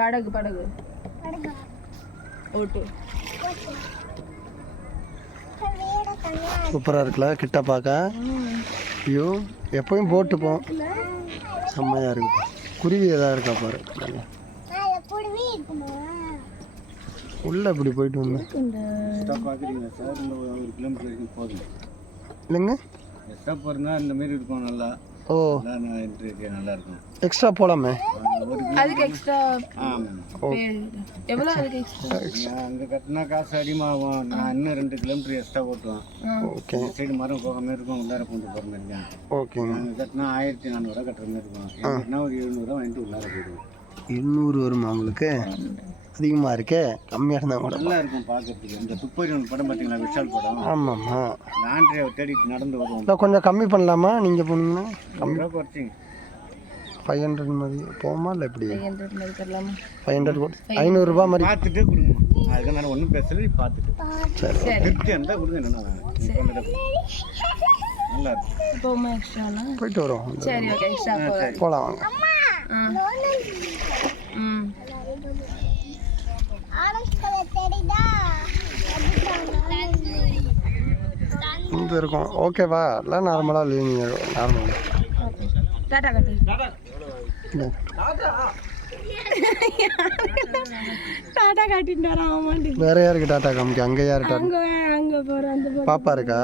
படகு ஓட்டு சூப்பராக இருக்குல்ல கிட்ட பார்க்க. ஐயோ எப்போயும் போட்டு போவோம், செம்மையாக இருக்கு. குருவி எதாவது இருக்கா பாரு. உள்ள இப்படி போயிட்டு வந்தேன் இல்லைங்க. இந்த மாதிரி இருக்கும் நல்லா. ஓ நல்லா இருக்கும். எக்ஸ்ட்ரா போகலாமே. அதுக்கு எக்ஸ்ட்ரா எவ்வளோ? அதுக்கு எக்ஸ்ட்ரா அங்கே கட்டினா காசு அதிகமாகும். நான் இன்னும் 2 கிலோமீட்டர் எக்ஸ்ட்ரா ஓட்டுவேன். ஓகே. சைடு மரம் போக மாதிரி இருக்கும், உள்ளார பூண்டு போகிற மாதிரி இருக்கேன். ஓகேங்க. அங்கே கட்டினா 1400 கட்டுற மாதிரி இருக்கும். கட்டினா ஒரு 700 வாங்கிட்டு உள்ளார போயிடுவேன். 800 வருமா உங்களுக்கு? அதிகமாக இருக்கே. கம்மியாக இருந்தால் கூட நல்லா இருக்கும் பார்க்கறதுக்கு. இந்த துப்பறி படம் பார்த்தீங்களா, விஷால் படம்? ஆமாம்மா. ஆண்ட்ரியாவை தேடிட்டு நடந்து வருவோம். இல்லை கொஞ்சம் கம்மி பண்ணலாமா? நீங்கள் போனீங்கன்னா கம்மி குறைச்சிங்க. 500 மாதிரி போகுமா இல்லை எப்படி? 500 மாதிரி தரலாமா? 500 500 மாதிரி பார்த்துட்டு கொடுங்க. அதுக்கு நான் ஒன்றும் பேசல, பார்த்துட்டு சரி. திருப்தி இருந்தால் கொடுங்க. என்னென்ன நல்லா இருக்கும். இப்போவுமே எக்ஸ்ட்ரானா போயிட்டு வரோம். சரி ஓகே எக்ஸ்ட்ரா போகலாம் வாங்க. இங்கே இருக்கும். ஓகேவா? இல்லை நார்மலாக இல்லை, நீங்கள் நார்மலாக டாடா காட்டு. டாடா காட்டிட்டு வரான். வேற யாருக்கு டாட்டா காமிக்க? அங்கே யார் டாட்டா? அங்கே போகிறோம். அந்த பாப்பா இருக்கா?